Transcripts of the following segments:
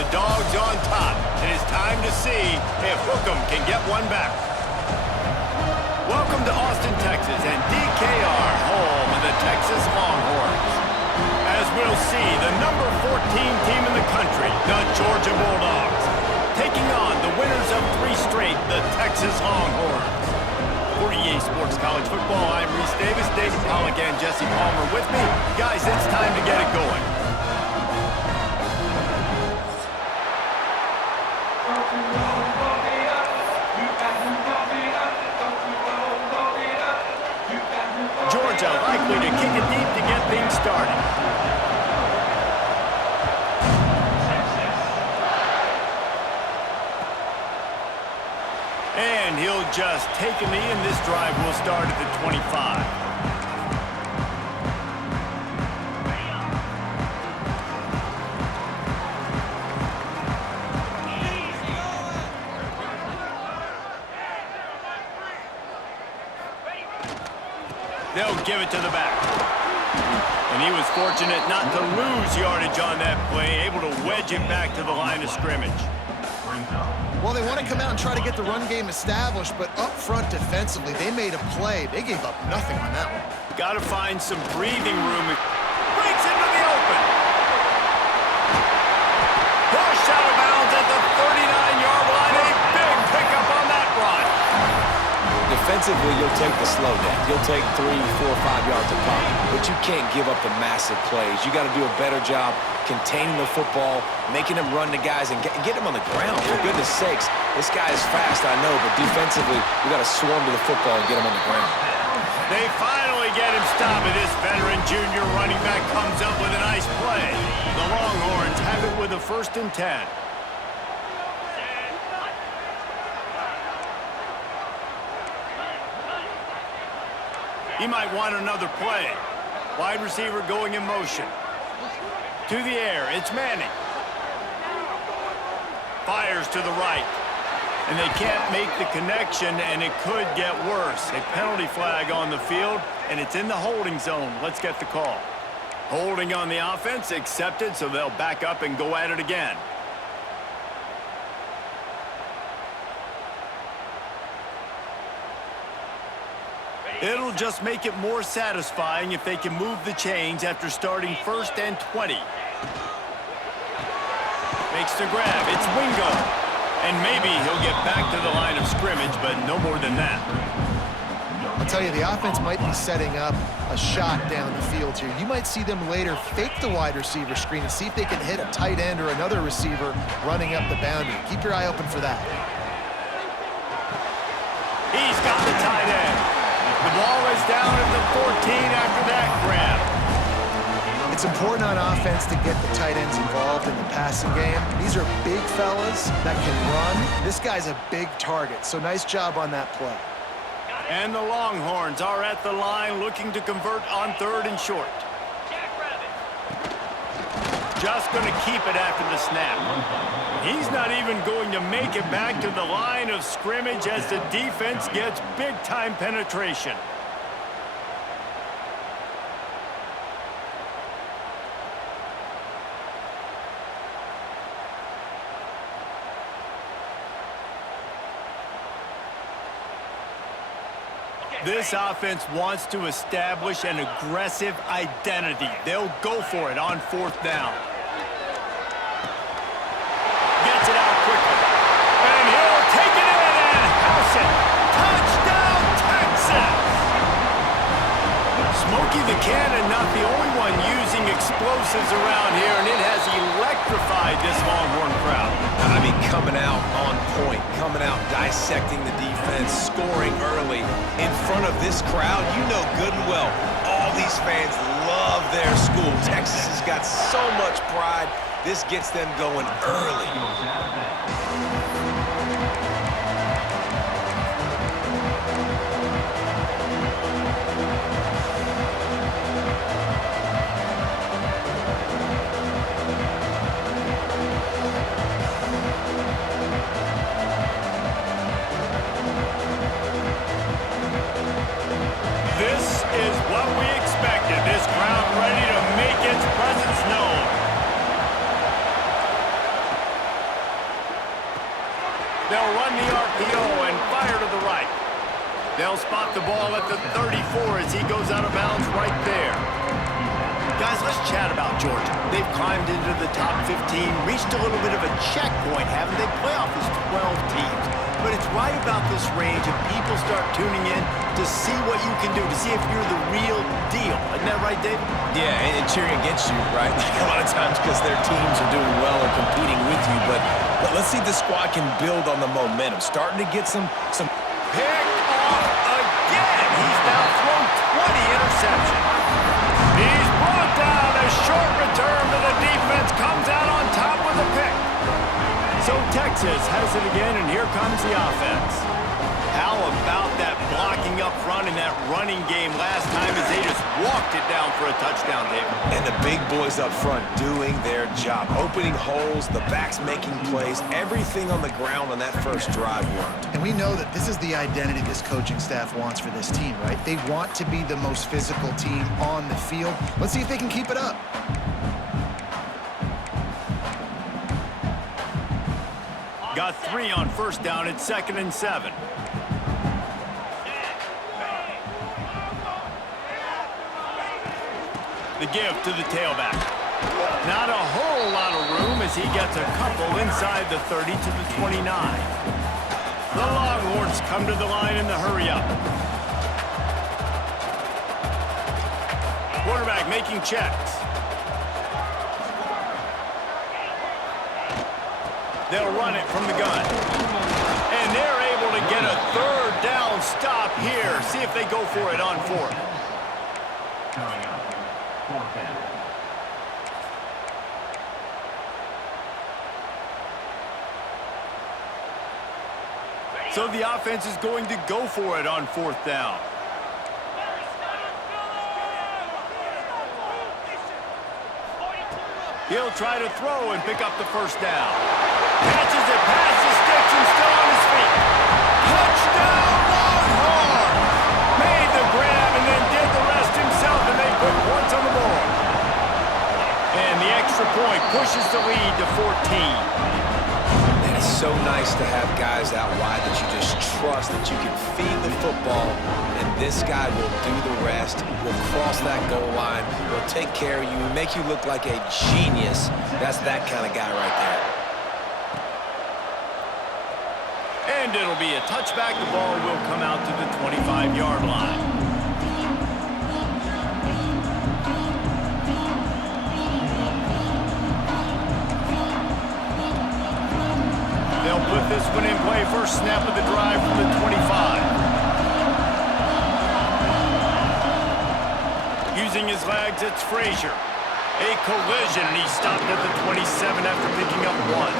the Dogs on top. It is time to see if Hookem can get one back. Welcome to Austin, Texas, and DKR, home of the Texas Longhorns. As we'll see, the number 14 team in the country, the Georgia Bulldogs, taking on the winners of 3 straight, the Texas Longhorns. For EA Sports College Football, I'm Reese Davis, David Pollack, and Jesse Palmer with me. Guys, it's time to get it going. Georgia likely to kick it deep to get things started. And he'll just take a knee, and this drive will start at the 25. They'll give it to the back. And he was fortunate not to lose yardage on that play, able to wedge it back to the line of scrimmage. Well, they want to come out and try to get the run game established, but up front defensively, they made a play. They gave up nothing on that one. Got to find some breathing room. Breaks into the open. Pushed out of bounds at the 39-yard line. A big pickup on that run. Defensively, you'll take the slow down. You'll take 3, 4, 5 yards of pop, but you can't give up the massive plays. You got to do a better job containing the football, making them run the guys, and get them on the ground. For goodness sakes, this guy is fast, I know, but defensively, you got to swarm to the football and get him on the ground. They finally get him stopped, and this veteran junior running back comes up with a nice play. The Longhorns have it with a 1st and 10. He might want another play. Wide receiver going in motion. To the air, it's Manning. Fires to the right. And they can't make the connection, and it could get worse. A penalty flag on the field, and it's in the holding zone. Let's get the call. Holding on the offense, accepted, so they'll back up and go at it again. It'll just make it more satisfying if they can move the chains after starting 1st and 20. Makes the grab. It's Wingo. And maybe he'll get back to the line of scrimmage, but no more than that. I'll tell you, the offense might be setting up a shot down the field here. You might see them later fake the wide receiver screen and see if they can hit a tight end or another receiver running up the boundary. Keep your eye open for that. He's got the tight end. The ball is down at the 14 after that grab. It's important on offense to get the tight ends involved in the passing game. These are big fellas that can run. This guy's a big target, so nice job on that play. And the Longhorns are at the line looking to convert on 3rd and short. Just going to keep it after the snap. He's not even going to make it back to the line of scrimmage as the defense gets big-time penetration. This offense wants to establish an aggressive identity. They'll go for it on 4th down. Gets it out quickly. And he'll take it in and house it. Touchdown, Texas! Smokey the Cannon, not the only one using explosives around here, and it has electrified this Longhorn crowd. I mean, coming out on point, coming out dissecting the defense, scoring early. In front of this crowd, you know good and well, all these fans love their school. Texas has got so much pride. This gets them going early. RPO and fire to the right. They'll spot the ball at the 34 as he goes out of bounds right there. Guys, let's chat about Georgia. They've climbed into the top 15, reached a little bit of a checkpoint, haven't they? Playoff is 12 teams. But it's right about this range, and people start tuning in to see what you can do, to see if you're the real deal. Isn't that right, David? Yeah, and cheering against you, right? Like a lot of times because their teams are doing well and competing with you. But let's see if the squad can build on the momentum. Starting to get some... Pick off again. He's now thrown 20 interceptions. He's brought down. A short return to the defense comes out on top with a pick. So Texas has it again, and here comes the offense. How about that blocking up front in that running game last time as they just walked it down for a touchdown, David? And the big boys up front doing their job. Opening holes, the backs making plays, everything on the ground on that first drive worked. And we know that this is the identity this coaching staff wants for this team, right? They want to be the most physical team on the field. Let's see if they can keep it up. Got 3 on first down at 2nd and 7. The give to the tailback. Not a whole lot of room as he gets a couple inside the 30 to the 29. The Longhorns come to the line in the hurry-up. Quarterback making checks. They'll run it from the gun. And they're able to get a 3rd down stop here. See if they go for it on 4th. So the offense is going to go for it on 4th down. He'll try to throw and pick up the 1st down. Catches it past the sticks and still on his feet. Touchdown, Longhorns! Made the grab and then did the rest himself, and they put points on the board. And the extra point pushes the lead to 14. And it's so nice to have guys out wide that you just trust that you can feed the football, and this guy will do the rest, will cross that goal line, will take care of you, make you look like a genius. That's that kind of guy right there. And it'll be a touchback. The ball will come out to the 25-yard line. They'll put this one in play. First snap of the drive from the 25. Using his legs, it's Frazier. A collision, and he stopped at the 27 after picking up 1.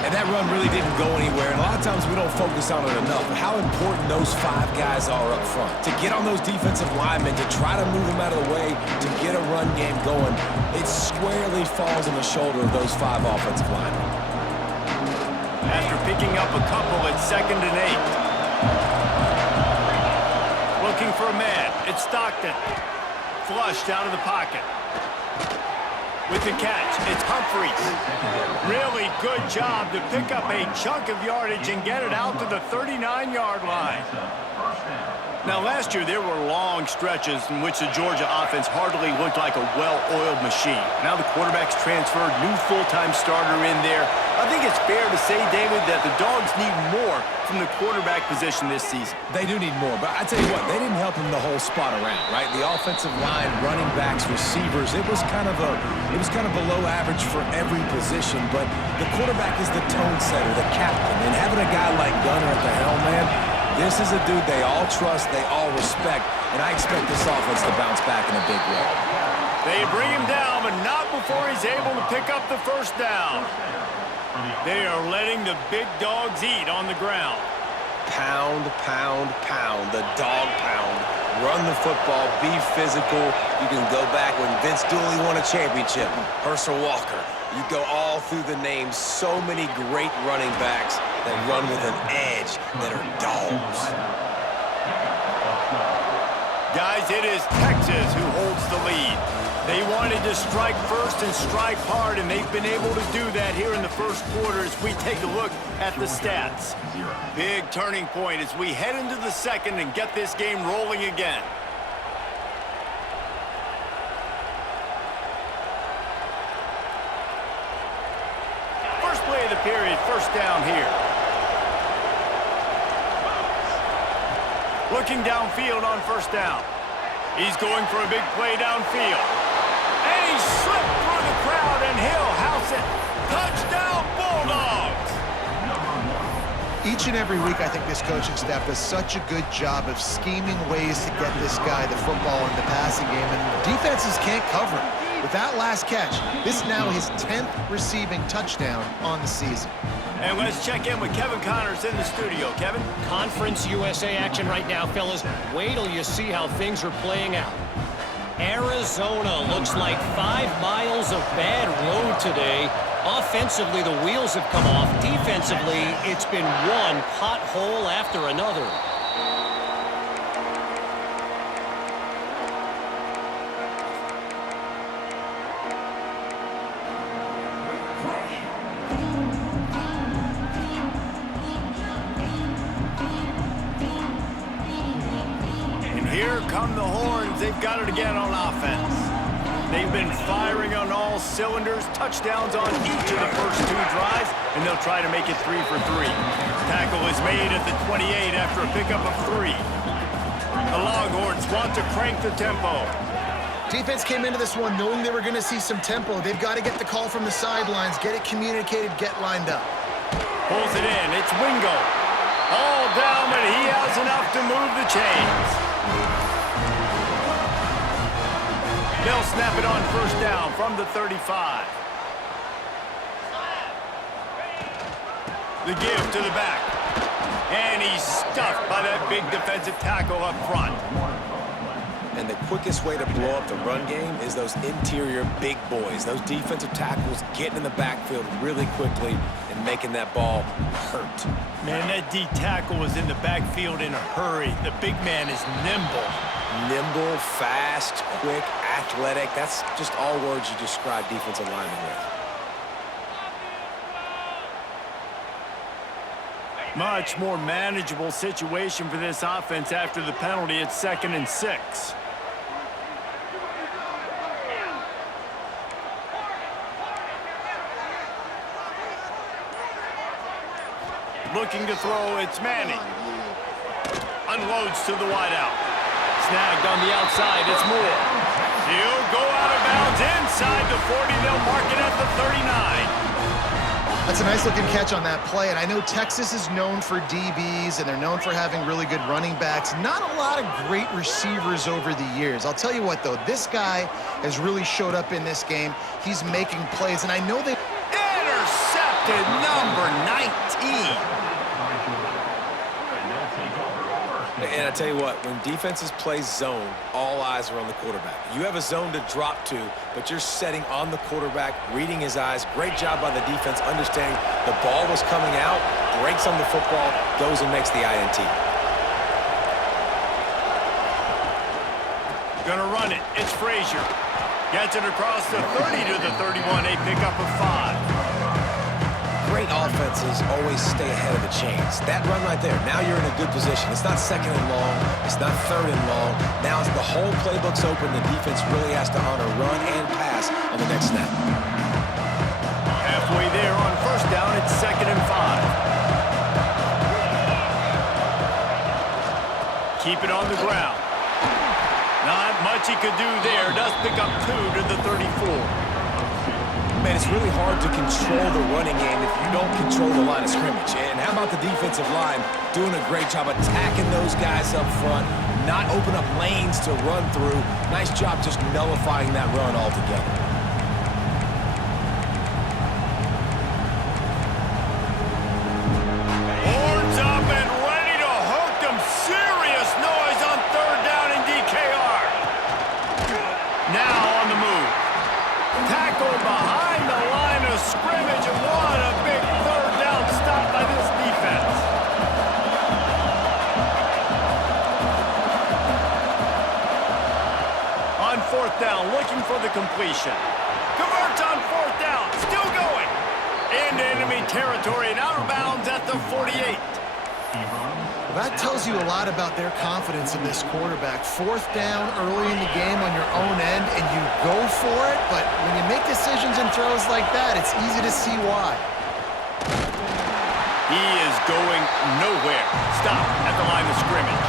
And that run really didn't go anywhere, and a lot of times we don't focus on it enough, but how important those 5 guys are up front. To get on those defensive linemen, to try to move them out of the way, to get a run game going, it squarely falls on the shoulder of those 5 offensive linemen. After picking up a couple at 2nd and 8. Looking for a man. It's Stockton. Flushed out of the pocket. With the catch, it's Humphreys. Really good job to pick up a chunk of yardage and get it out to the 39-yard line. Now, last year, there were long stretches in which the Georgia offense hardly looked like a well-oiled machine. Now the quarterback's transferred, new full-time starter in there. I think it's fair to say, David, that the Dogs need more from the quarterback position this season. They do need more, but I tell you what, they didn't help him the whole spot around, right? The offensive line, running backs, receivers, it was kind of below average for every position, but the quarterback is the tone setter, the captain, and having a guy like Gunner at the helm, man, this is a dude they all trust, they all respect, and I expect this offense to bounce back in a big way. They bring him down, but not before he's able to pick up the 1st down. They are letting the big dogs eat on the ground. Pound, pound, pound, the dog pound. Run the football, be physical. You can go back when Vince Dooley won a championship, Herschel Walker. You go all through the names, so many great running backs that run with an edge that are dogs. Guys, it is Texas who holds the lead. They wanted to strike first and strike hard, and they've been able to do that here in the first quarter as we take a look at the stats. Big turning point as we head into the second and get this game rolling again. First play of the period, first down here. Looking downfield on first down. He's going for a big play downfield. And he slipped through the crowd, and he'll house it. Touchdown, Bulldogs! Each and every week, I think this coaching staff does such a good job of scheming ways to get this guy the football in the passing game, and defenses can't cover it. With that last catch, this is now his 10th receiving touchdown on the season. And let's check in with Kevin Connors in the studio. Kevin? Conference USA action right now, fellas. Wait till you see how things are playing out. Arizona looks like 5 miles of bad road today. Offensively, the wheels have come off. Defensively, it's been one pothole after another. Here come the horns. They've got it again on offense. They've been firing on all cylinders, touchdowns on each of the first 2 drives, and they'll try to make it 3 for 3. Tackle is made at the 28 after a pickup of 3. The Longhorns want to crank the tempo. Defense came into this one knowing they were going to see some tempo. They've got to get the call from the sidelines, get it communicated, get lined up. Pulls it in. It's Wingo. All down, but he has enough to move the chains. They'll snap it on first down from the 35. The give to the back. And he's stuffed by that big defensive tackle up front. And the quickest way to blow up the run game is those interior big boys. Those defensive tackles getting in the backfield really quickly and making that ball hurt. Man, that D tackle was in the backfield in a hurry. The big man is nimble. Nimble, fast, quick, athletic. That's just all words you describe defensive linemen with. Much more manageable situation for this offense after the penalty at 2nd and 6. Looking to throw, it's Manning. Unloads to the wideout. Snagged on the outside, it's Moore. He'll go out of bounds inside the 40. They'll mark it at the 39. That's a nice-looking catch on that play, and I know Texas is known for DBs, and they're known for having really good running backs. Not a lot of great receivers over the years. I'll tell you what, though, this guy has really showed up in this game. He's making plays, and I know they... Intercepted, number 19. And I tell you what, when defenses play zone, all eyes are on the quarterback. You have a zone to drop to, but you're setting on the quarterback, reading his eyes. Great job by the defense, understanding the ball was coming out, breaks on the football, goes and makes the INT. Gonna run it. It's Frazier. Gets it across the 30 to the 31. A pickup of 5. Great offenses always stay ahead of the chains. That run right there, now you're in a good position. It's not 2nd and long. It's not 3rd and long. Now it's the whole playbook's open. The defense really has to honor run and pass on the next snap. Halfway there on first down, it's 2nd and 5. Keep it on the ground. Not much he could do there. Does pick up 2 to the 34. Man, it's really hard to control the running game if you don't control the line of scrimmage. And how about the defensive line doing a great job attacking those guys up front, not open up lanes to run through. Nice job just nullifying that run altogether. Horns up and ready to hook them. Serious noise on 3rd down in DKR. Now on the move. Tackle behind the line of scrimmage, and what a big 3rd down stop by this defense. On 4th down, looking for the completion. Converts on fourth down, still going. Into enemy territory and out of bounds at the 48. Well, that tells you a lot about their confidence in this quarterback. Fourth down early in the game on your own end, and you go for it, but when you make decisions and throws like that, it's easy to see why. He is going nowhere. Stop at the line of scrimmage.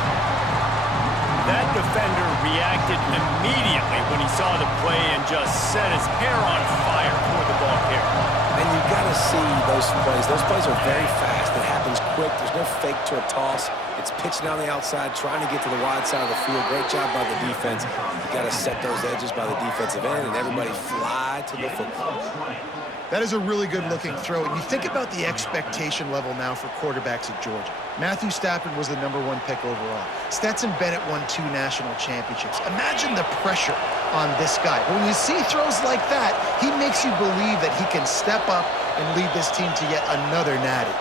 That defender reacted immediately when he saw the play and just set his hair on fire toward the ball carrier. And you got to see those plays. Those plays are very fast. It happens quick. There's no fake to a toss. It's pitching on the outside, trying to get to the wide side of the field. Great job by the defense. You got to set those edges by the defensive end, and everybody fly to the football. That is a really good-looking throw. And you think about the expectation level now for quarterbacks at Georgia. Matthew Stafford was the #1 pick overall. Stetson Bennett won 2 national championships. Imagine the pressure on this guy. But when you see throws like that, he makes you believe that he can step up and lead this team to yet another natty.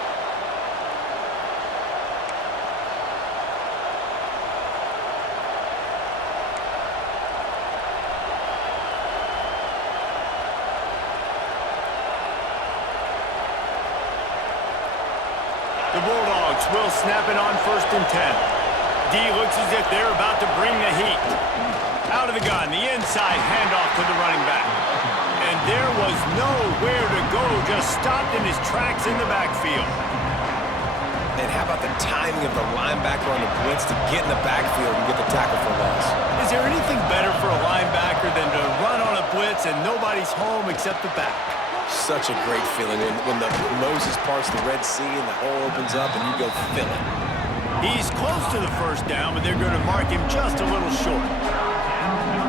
The Bulldogs will snap it on 1st and 10. D looks as if they're about to bring the heat. Out of the gun, the inside handoff to the running back. And there was nowhere to go, just stopped in his tracks in the backfield. And how about the timing of the linebacker on the blitz to get in the backfield and get the tackle for loss? Is there anything better for a linebacker than to run on a blitz and nobody's home except the back? Such a great feeling when the Moses parts the Red Sea and the hole opens up and you go fill it. He's close to the first down, but they're going to mark him just a little short.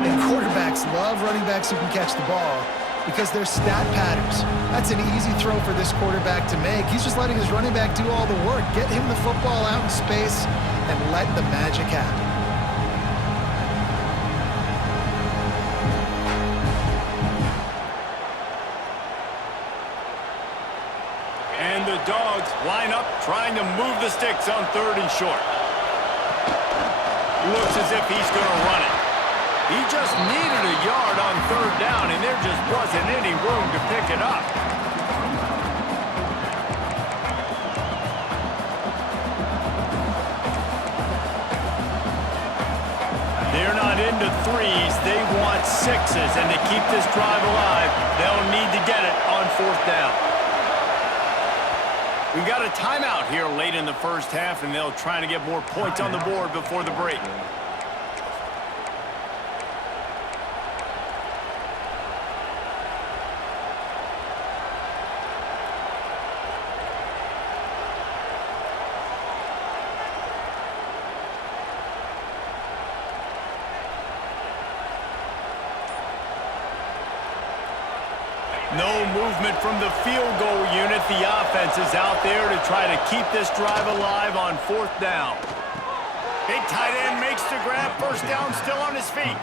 And quarterbacks love running backs who can catch the ball because they're stat patterns. That's an easy throw for this quarterback to make. He's just letting his running back do all the work. Get him the football out in space and let the magic happen. And the Dogs line up, trying to move the sticks on 3rd and short. Looks as if he's going to run it. He just needed a yard on 3rd down, and there just wasn't any room to pick it up. They're not into 3s, they want 6s, and to keep this drive alive, they'll need to get it on 4th down. We've got a timeout here late in the first half, and they'll try to get more points on the board before the break. No movement from the field goal unit. The offense is out there to try to keep this drive alive on 4th down. Big tight end makes the grab. First down, still on his feet.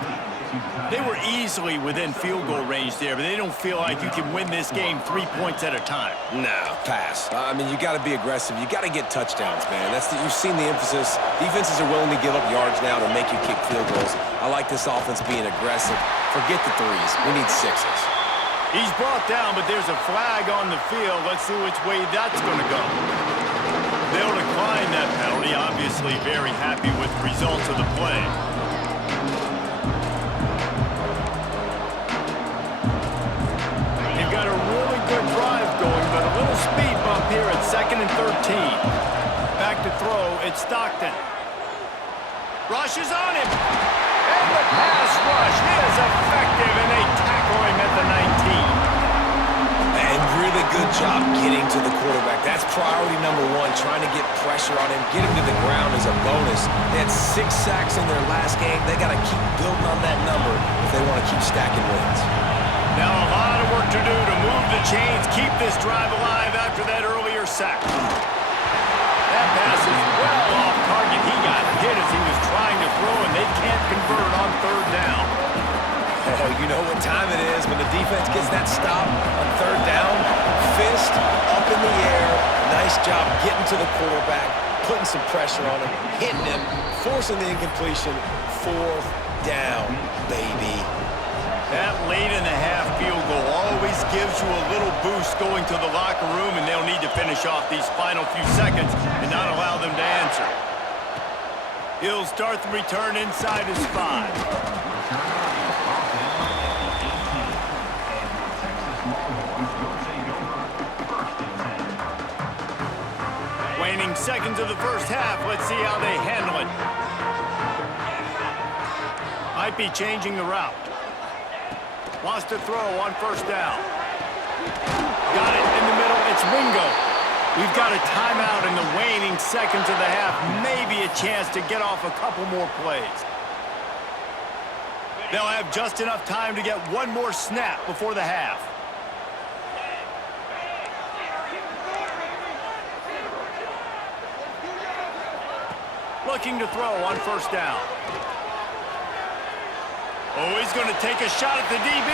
They were easily within field goal range there, but they don't feel like you can win this game 3 points at a time. No, pass. I mean, you got to be aggressive. You got to get touchdowns, man. You've seen the emphasis. Defenses are willing to give up yards now to make you kick field goals. I like this offense being aggressive. Forget the 3s. We need 6s. He's brought down, but there's a flag on the field. Let's see which way that's going to go. They'll decline that penalty. Obviously very happy with the results of the play. They've got a really good drive going, but a little speed bump here at 2nd and 13. Back to throw, it's Stockton. Rushes on him. And the pass rush is effective, and they tackle him at the 19. And really good job getting to the quarterback. That's priority #1, trying to get pressure on him. Get him to the ground is a bonus. They had 6 sacks in their last game. They got to keep building on that number if they want to keep stacking wins. Now a lot of work to do to move the chains, keep this drive alive after that earlier sack. That pass is well off target. He got hit as he was trying to throw, and they can't convert on 3rd down. Oh, you know what time it is when the defense gets that stop on 3rd down. Fist up in the air. Nice job getting to the quarterback, putting some pressure on him, hitting him, forcing the incompletion. 4th down, baby. That late in the half field goal always gives you a little boost going to the locker room, and they'll need to finish off these final few seconds and not allow them to answer. He'll start the return inside his 5. Waning seconds of the first half. Let's see how they handle it. Might be changing the route. Wants to throw on first down. Got it in the middle. It's Wingo. We've got a timeout in the waning seconds of the half. Maybe a chance to get off a couple more plays. They'll have just enough time to get one more snap before the half. Looking to throw on first down. Oh, he's going to take a shot at the DB.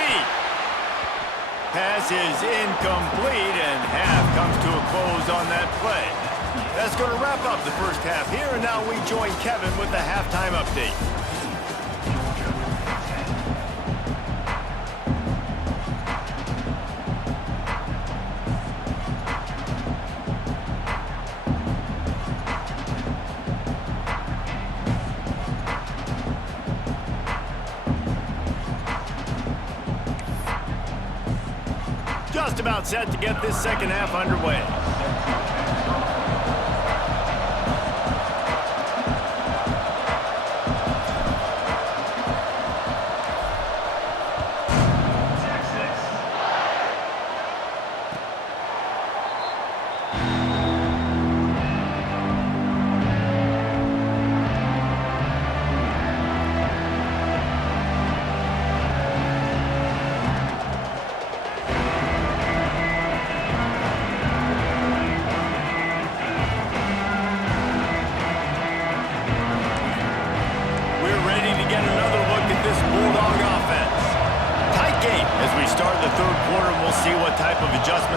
Pass is incomplete, and half comes to a close on that play. That's going to wrap up the first half here, and now we join Kevin with the halftime update. Just about set to get this second half underway.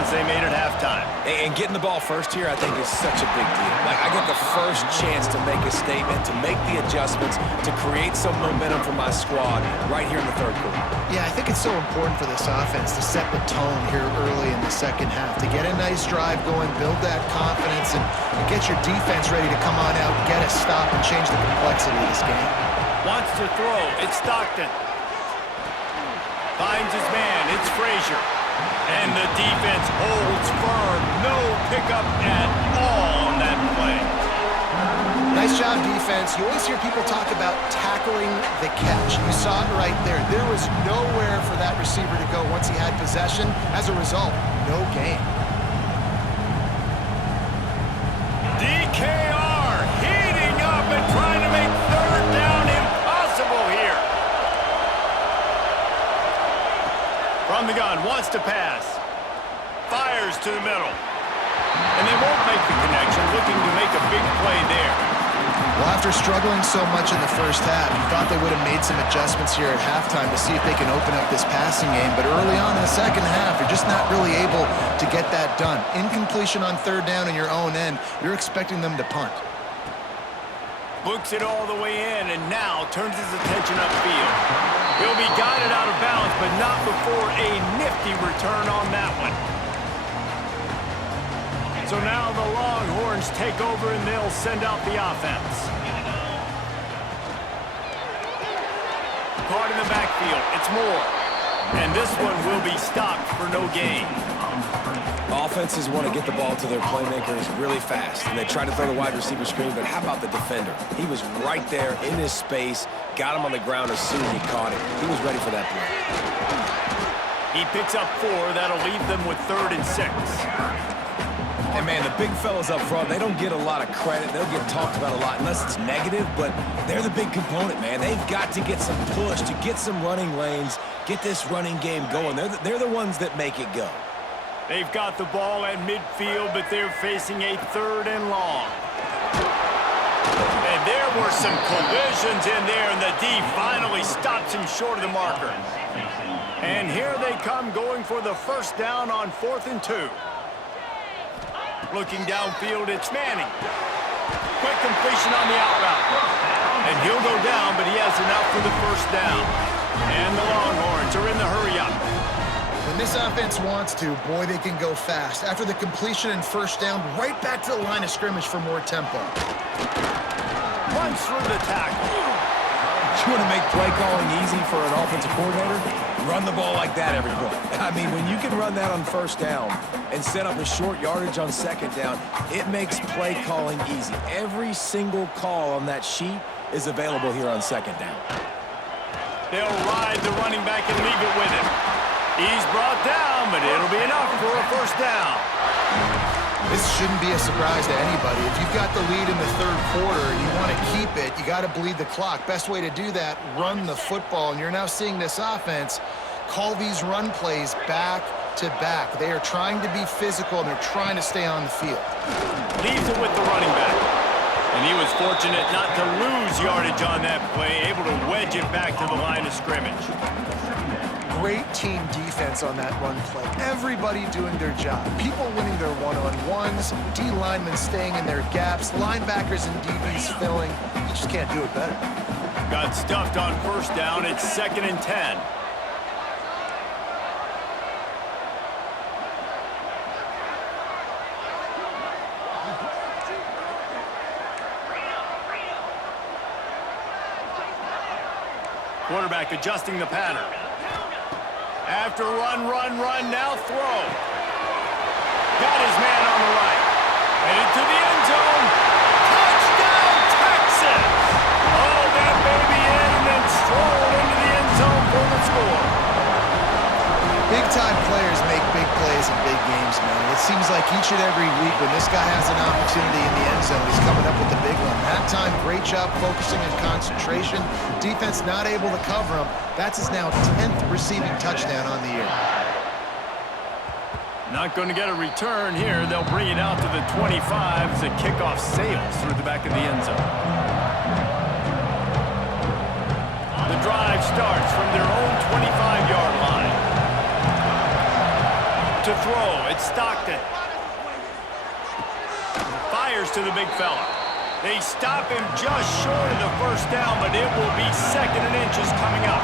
They made at halftime. And getting the ball first here, I think, is such a big deal. Like, I get the first chance to make a statement, to make the adjustments, to create some momentum for my squad right here in the third quarter. Yeah, I think it's so important for this offense to set the tone here early in the second half, to get a nice drive going, build that confidence, and get your defense ready to come on out, get a stop, and change the complexity of this game. Wants to throw. It's Stockton. Finds his man. It's Frazier. And the defense holds firm. No pickup at all on that play. Nice job, defense. You always hear people talk about tackling the catch. You saw it right there. There was nowhere for that receiver to go once he had possession. As a result, no gain. DKR heating up and trying to make third down impossible here. From the gun, wants to pass. Fires to the middle. And they won't make the connection, looking to make a big play there. Well, after struggling so much in the first half, you thought they would have made some adjustments here at halftime to see if they can open up this passing game. But early on in the second half, you're just not really able to get that done. Incompletion on third down in your own end, you're expecting them to punt. Looks it all the way in, and now turns his attention upfield. He'll be guided out of bounds, but not before a nifty return on that one. So now the Longhorns take over, and they'll send out the offense. Caught in the backfield. It's Moore. And this one will be stopped for no gain. Offenses want to get the ball to their playmakers really fast, and they try to throw the wide receiver screen, but how about the defender? He was right there in his space, got him on the ground as soon as he caught it. He was ready for that play. He picks up 4. That'll leave them with 3rd and 6. And, man, the big fellas up front, they don't get a lot of credit. They'll get talked about a lot unless it's negative, but they're the big component, man. They've got to get some push, to get some running lanes, get this running game going. They're the ones that make it go. They've got the ball at midfield, but they're facing a 3rd and long. And there were some collisions in there, and the D finally stops him short of the marker. And here they come going for the first down on 4th and 2. Looking downfield, it's Manning. Quick completion on the out route. And he'll go down, but he has enough for the first down. And the Longhorns are in the hurry-up. When this offense wants to, boy, they can go fast. After the completion and first down, right back to the line of scrimmage for more tempo. Runs through the tackle. You want to make play calling easy for an offensive coordinator? Run the ball like that every play. I mean, when you can run that on first down and set up a short yardage on second down, it makes play calling easy. Every single call on that sheet is available here on second down. They'll ride the running back and leave it with him. He's brought down, but it'll be enough for a first down. This shouldn't be a surprise to anybody. If you've got the lead in the third quarter and you want to keep it, you got to bleed the clock. Best way to do that, run the football. And you're now seeing this offense call these run plays back to back. They are trying to be physical, and they're trying to stay on the field. Leaves it with the running back. And he was fortunate not to lose yardage on that play, able to wedge it back to the line of scrimmage. Great team defense on that run play. Everybody doing their job. People winning their one-on-ones, D linemen staying in their gaps, linebackers and DBs filling. You just can't do it better. Got stuffed on first down. It's 2nd and 10. Quarterback adjusting the pattern. After run, now throw. Got his man on the right. Headed to the end zone. Touchdown, Texas! Oh, that baby in and then strolled into the end zone for the score. Big-time players make big plays in big games, man. It seems like each and every week when this guy has an opportunity in the end zone, he's coming up with the big one. That time, great job focusing and concentration. Defense not able to cover him. That's his now 10th receiving touchdown on the year. Not going to get a return here. They'll bring it out to the 25 as the kickoff sails through the back of the end zone. The drive starts from their own 25-yard line. To throw, it's Stockton. Fires to the big fella. They stop him just short of the first down, but it will be 2nd and inches coming up.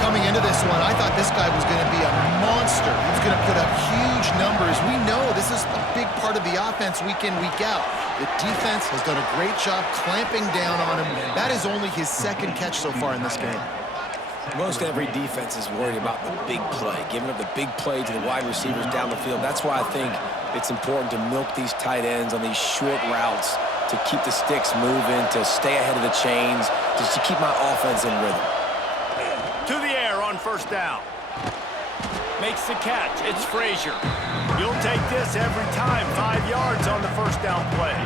Coming into this one, I thought this guy was going to be a monster. He was going to put up huge numbers. We know this is a big part of the offense week in, week out. The defense has done a great job clamping down on him. That is only his 2nd catch so far in this game. Most every defense is worried about the big play, giving up the big play to the wide receivers down the field. That's why I think it's important to milk these tight ends on these short routes to keep the sticks moving, to stay ahead of the chains, just to keep my offense in rhythm. To the air on first down. Makes the catch. It's Frazier. You'll take this every time. 5 yards on the first down play.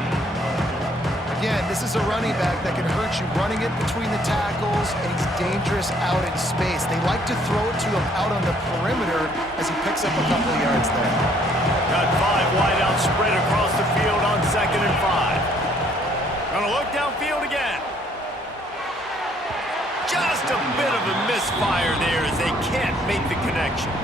Again, this is a running back that can hurt you running it between the tackles, and he's dangerous out in space. They like to throw it to him out on the perimeter as he picks up a couple of yards there. Got 5 wide out spread across the field on 2nd and 5. Gonna look downfield again. Just a bit of a misfire there as they can't make the connection.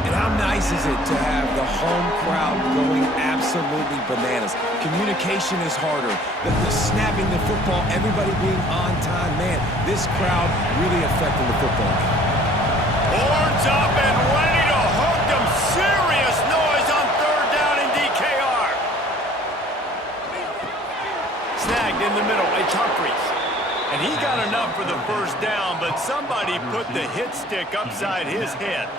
And how nice is it to have the home crowd going absolutely bananas? Communication is harder. The snapping the football, everybody being on time. Man, this crowd really affecting the football game. Horns up and ready to hook them. Serious noise on 3rd down in DKR. Snagged in the middle. It's Humphries. And he got enough for the first down, but somebody put the hit stick upside his head.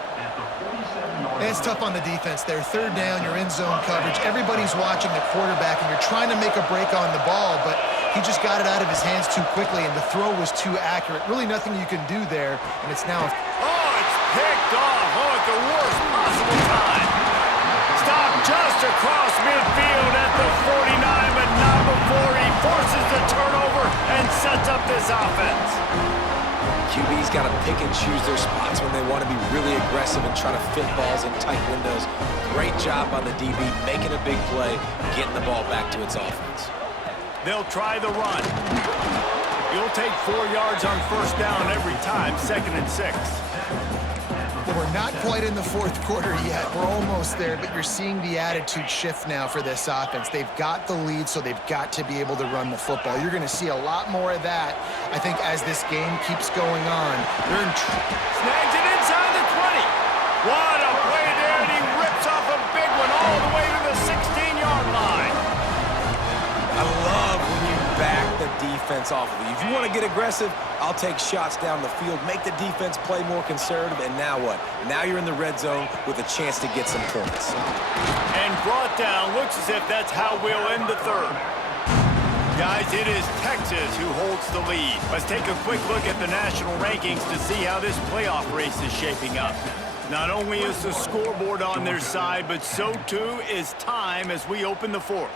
It's tough on the defense there. 3rd down, you're in zone coverage. Everybody's watching the quarterback, and you're trying to make a break on the ball, but he just got it out of his hands too quickly, and the throw was too accurate. Really nothing you can do there, and it's now... Oh, it's picked off. Oh, at the worst possible time. Stopped just across midfield at the 49, but not before he forces the turnover and sets up this offense. QB's got to pick and choose their spots when they want to be really aggressive and try to fit balls in tight windows. Great job by the DB, making a big play, getting the ball back to its offense. They'll try the run. You'll take 4 yards on first down every time, 2nd and 6. Well, we're not quite in the fourth quarter yet. We're almost there, but you're seeing the attitude shift now for this offense. They've got the lead, so they've got to be able to run the football. You're going to see a lot more of that, I think, as this game keeps going on. They're in Snags it inside the 20. What a play there, and he rips off a big one all the way to the 16-yard line. I love when you back the defense off of you. If you want to get aggressive, I'll take shots down the field, make the defense play more conservative, and now what? Now you're in the red zone with a chance to get some points. And brought down. Looks as if that's how we'll end the third. Guys, it is Texas who holds the lead. Let's take a quick look at the national rankings to see how this playoff race is shaping up. Not only is the scoreboard on their side, but so too is time as we open the fourth.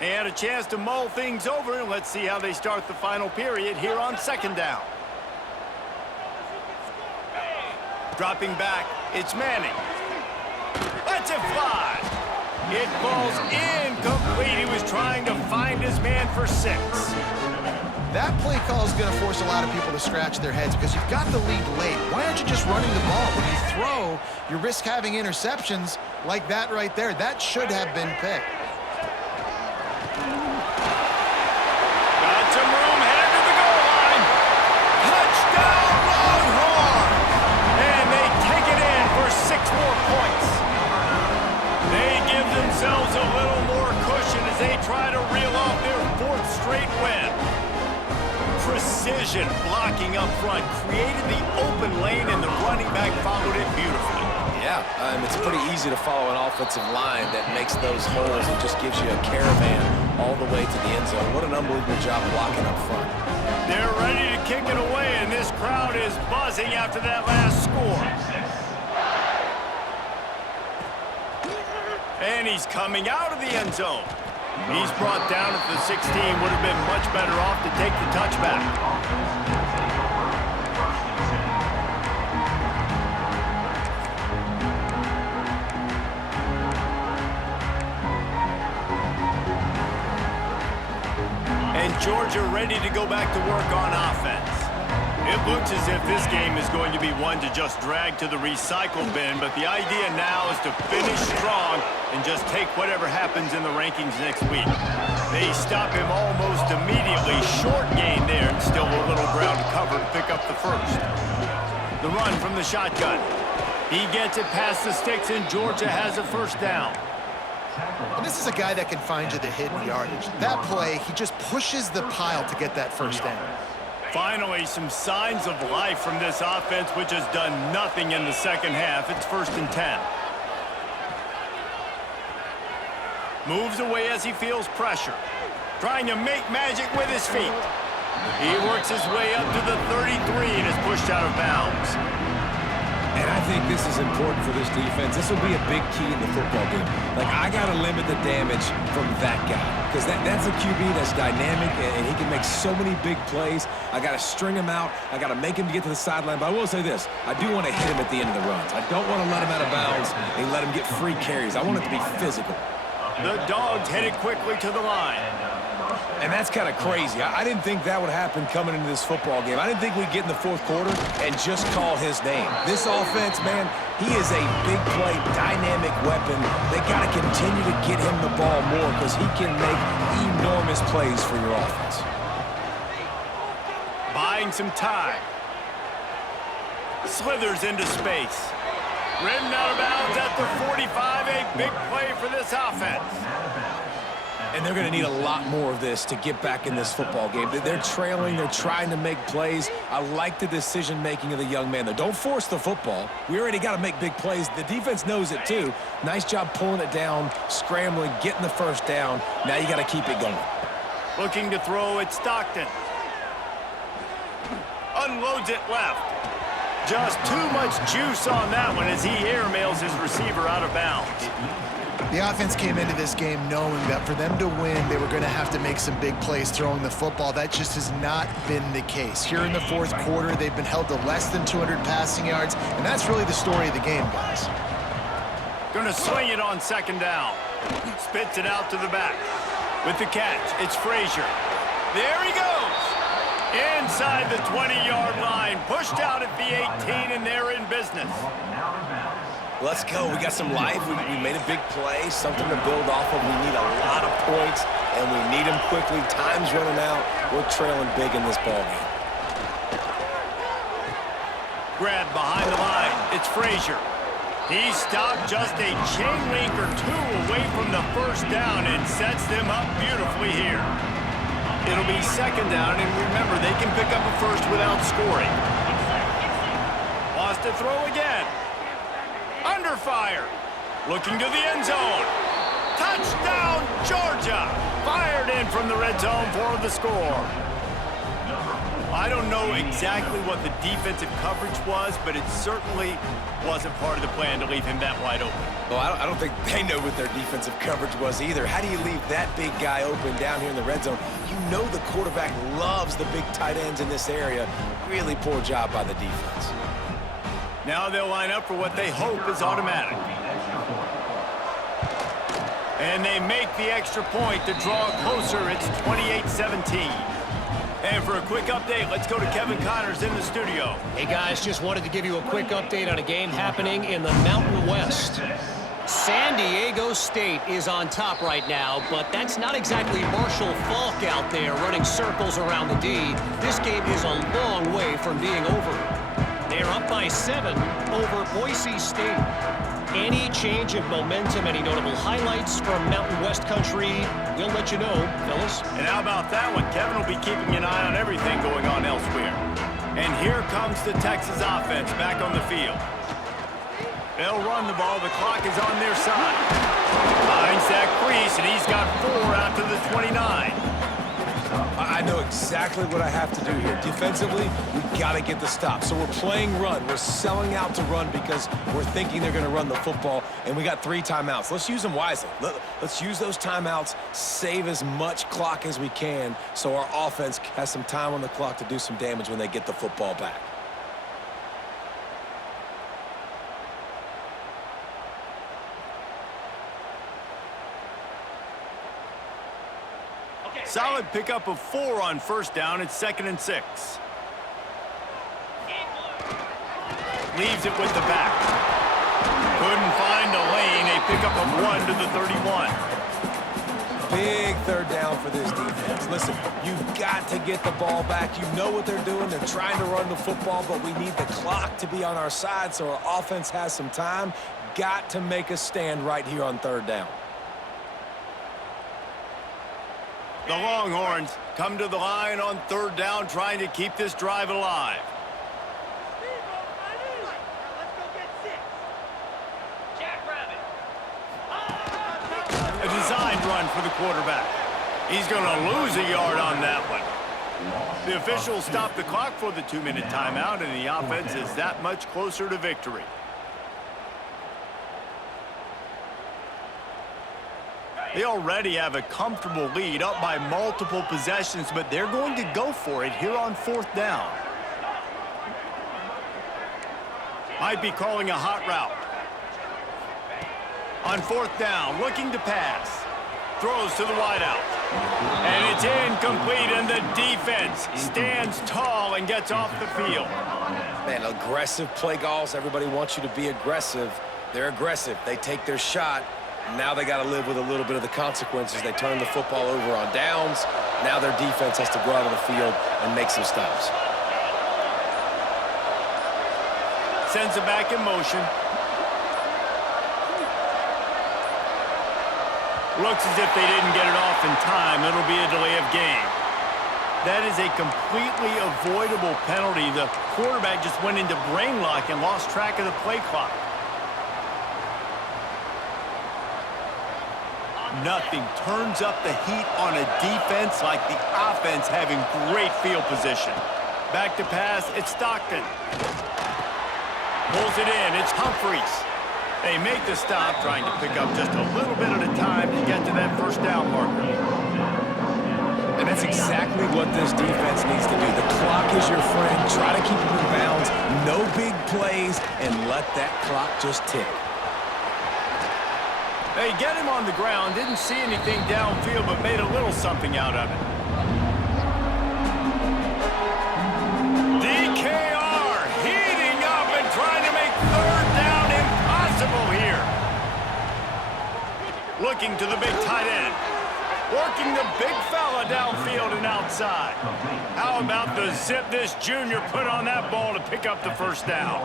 And a chance to mull things over, and let's see how they start the final period here on second down. Dropping back, it's Manning. Lets it fly. It falls incomplete. He was trying to find his man for 6. That play call is going to force a lot of people to scratch their heads because you've got the lead late. Why aren't you just running the ball? When you throw, you risk having interceptions like that right there. That should have been picked. Got some room, headed to the goal line. Touchdown, Longhorns! And they take it in for 6 more points. They give themselves a little more cushion as they try to reel off their 4th straight win. Precision blocking up front created the open lane, and the running back followed it beautifully. Yeah, it's pretty easy to follow an offensive line that makes those holes and just gives you a caravan all the way to the end zone. What an unbelievable job blocking up front. They're ready to kick it away, and this crowd is buzzing after that last score. And he's coming out of the end zone. He's brought down at the 16. Would have been much better off to take the touchback. And Georgia ready to go back to work on offense. It looks as if this game is going to be one to just drag to the recycle bin, but the idea now is to finish strong and just take whatever happens in the rankings next week. They stop him almost immediately. Short gain there, and still a little ground to cover to pick up the first. The run from the shotgun. He gets it past the sticks, and Georgia has a first down. And this is a guy that can find you the hidden yardage. That play, he just pushes the pile to get that first down. Finally, some signs of life from this offense, which has done nothing in the second half. It's 1st and 10. Moves away as he feels pressure. Trying to make magic with his feet. He works his way up to the 33 and is pushed out of bounds. And I think this is important for this defense. This will be a big key in the football game. Like, I got to limit the damage from that guy. Because that's a QB that's dynamic, and he can make so many big plays. I got to string him out. I got to make him get to the sideline. But I will say this. I do want to hit him at the end of the runs. I don't want to let him out of bounds and let him get free carries. I want it to be physical. The Dogs headed quickly to the line. And that's kind of crazy. I didn't think that would happen coming into this football game. I didn't think we'd get in the fourth quarter and just call his name. This offense, man, he is a big play, dynamic weapon. They got to continue to get him the ball more because he can make enormous plays for your offense. Buying some time. Slithers into space. Ridden out of bounds at the 45. A big play for this offense. And they're going to need a lot more of this to get back in this football game. They're trailing. They're trying to make plays. I like the decision-making of the young man, though. Don't force the football. We already got to make big plays. The defense knows it, too. Nice job pulling it down, scrambling, getting the first down. Now you got to keep it going. Looking to throw at Stockton. Unloads it left. Just too much juice on that one as he airmails his receiver out of bounds. The offense came into this game knowing that for them to win, they were going to have to make some big plays throwing the football. That just has not been the case. Here in the fourth quarter, they've been held to less than 200 passing yards, and that's really the story of the game, guys. Going to swing it on second down. Spits it out to the back. With the catch, it's Frazier. There he goes. Inside the 20-yard line. Pushed out at the 18, and they're in business. Let's go. We got some life. We made a big play, something to build off of. We need a lot of points, and we need them quickly. Time's running out. We're trailing big in this ballgame. Grab behind the line. It's Frazier. He stopped just a chain link or two away from the first down and sets them up beautifully here. It'll be second down, and remember, they can pick up a first without scoring. Wants to throw again. Under fire. Looking to the end zone. Touchdown, Georgia. Fired in from the red zone for the score. I don't know exactly what the defensive coverage was, but it certainly wasn't part of the plan to leave him that wide open. Well, I don't think they know what their defensive coverage was either. How do you leave that big guy open down here in the red zone? You know the quarterback loves the big tight ends in this area. Really poor job by the defense. Now they'll line up for what they hope is automatic. And they make the extra point to draw closer. It's 28-17. And for a quick update, let's go to Kevin Connors in the studio. Hey, guys, just wanted to give you a quick update on a game happening in the Mountain West. San Diego State is on top right now, but that's not exactly Marshall Faulk out there running circles around the D. This game is a long way from being over. They're up by 7 over Boise State. Any change in momentum, any notable highlights from Mountain West country, we'll let you know, fellas. And how about that one? Kevin will be keeping an eye on everything going on elsewhere. And here comes the Texas offense back on the field. They'll run the ball. The clock is on their side. Finds that crease, and he's got 4 out to the 29. I know exactly what I have to do here. Defensively, we got to get the stop. So we're playing run. We're selling out to run because we're thinking they're going to run the football, and we got 3 timeouts. Let's use them wisely. Let's use those timeouts, save as much clock as we can so our offense has some time on the clock to do some damage when they get the football back. Solid pickup of 4 on first down. It's 2nd and 6. Leaves it with the back. Couldn't find a lane. A pickup of 1 to the 31. Big 3rd down for this defense. Listen, you've got to get the ball back. You know what they're doing. They're trying to run the football, but we need the clock to be on our side so our offense has some time. Got to make a stand right here on 3rd down. The Longhorns come to the line on 3rd down, trying to keep this drive alive. A designed run for the quarterback. He's going to lose a yard on that one. The officials stop the clock for the 2-minute timeout, and the offense is that much closer to victory. They already have a comfortable lead, up by multiple possessions, but they're going to go for it here on 4th down. Might be calling a hot route. On 4th down, looking to pass. Throws to the wideout. And it's incomplete, and the defense stands tall and gets off the field. Man, aggressive play calls. Everybody wants you to be aggressive. They're aggressive. They take their shot. Now they got to live with a little bit of the consequences. They turn the football over on downs. Now their defense has to go out on the field and make some stops. Sends it back in motion. Looks as if they didn't get it off in time. It'll be a delay of game. That is a completely avoidable penalty. The quarterback just went into brain lock and lost track of the play clock. Nothing turns up the heat on a defense like the offense having great field position. Back to pass, it's Stockton. Pulls it in, it's Humphreys. They make the stop, trying to pick up just a little bit at a time to get to that 1st down marker. And that's exactly what this defense needs to do. The clock is your friend. Try to keep them in bounds. No big plays, and let that clock just tick. They get him on the ground, didn't see anything downfield, but made a little something out of it. DKR heating up and trying to make third down impossible here. Looking to the big tight end. Working the big fella downfield and outside. How about the zip this junior put on that ball to pick up the first down?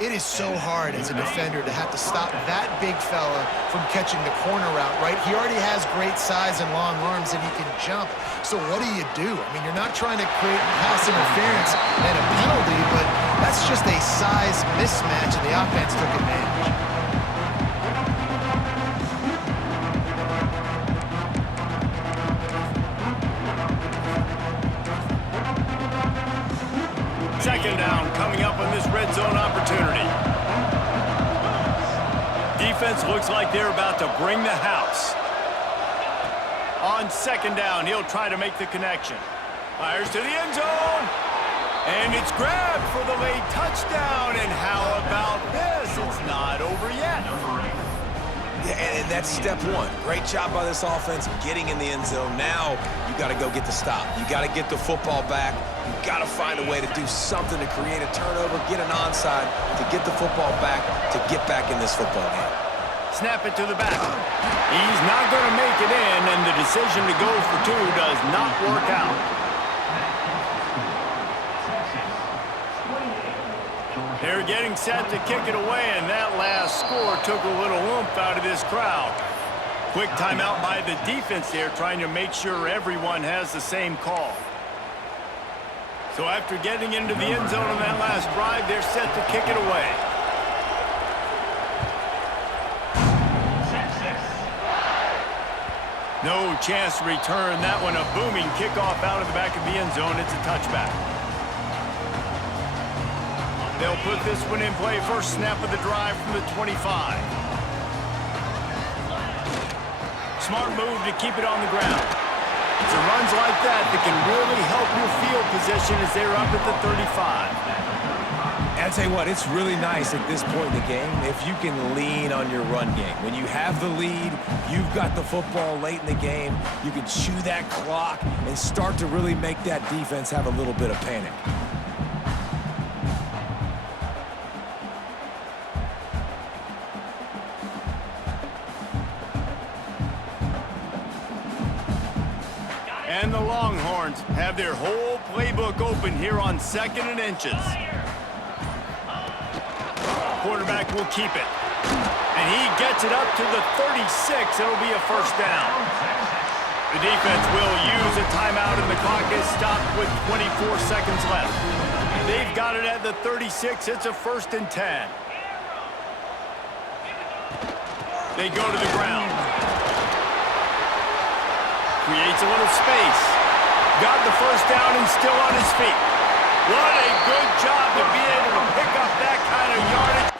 It is so hard as a defender to have to stop that big fella from catching the corner route, right? He already has great size and long arms, and he can jump. So what do? I mean, you're not trying to create pass interference and a penalty, but that's just a size mismatch, and the offense took advantage. Second down coming up on this red zone opportunity. Defense looks like they're about to bring the house. On second down, he'll try to make the connection. Fires to the end zone. And it's grabbed for the late touchdown. And how about this? It's not over yet. Yeah, and that's step one. Great job by this offense getting in the end zone. Now you got to go get the stop. You got to get the football back. You got to find a way to do something to create a turnover, get an onside, to get the football back, to get back in this football game. Snap it to the back. He's not going to make it in, and the decision to go for two does not work out. They're getting set to kick it away, and that last score took a little oomph out of this crowd. Quick timeout by the defense there, trying to make sure everyone has the same call. So after getting into the end zone on that last drive, they're set to kick it away. No chance to return that one. A booming kickoff out of the back of the end zone. It's a touchback. They'll put this one in play. First snap of the drive from the 25. Smart move to keep it on the ground. It's runs like that can really help your field position as they're up at the 35. And I'll tell you what, it's really nice at this point in the game if you can lean on your run game. When you have the lead, you've got the football late in the game, you can chew that clock and start to really make that defense have a little bit of panic. And the Longhorns have their whole playbook open here on 2nd and inches. Quarterback will keep it. And he gets it up to the 36. It'll be a first down. The defense will use a timeout, and the clock is stopped with 24 seconds left. They've got it at the 36. It's a 1st and 10. They go to the ground. Creates a little space. Got the first down and still on his feet. What a good job to be able to pick up that kind of yardage.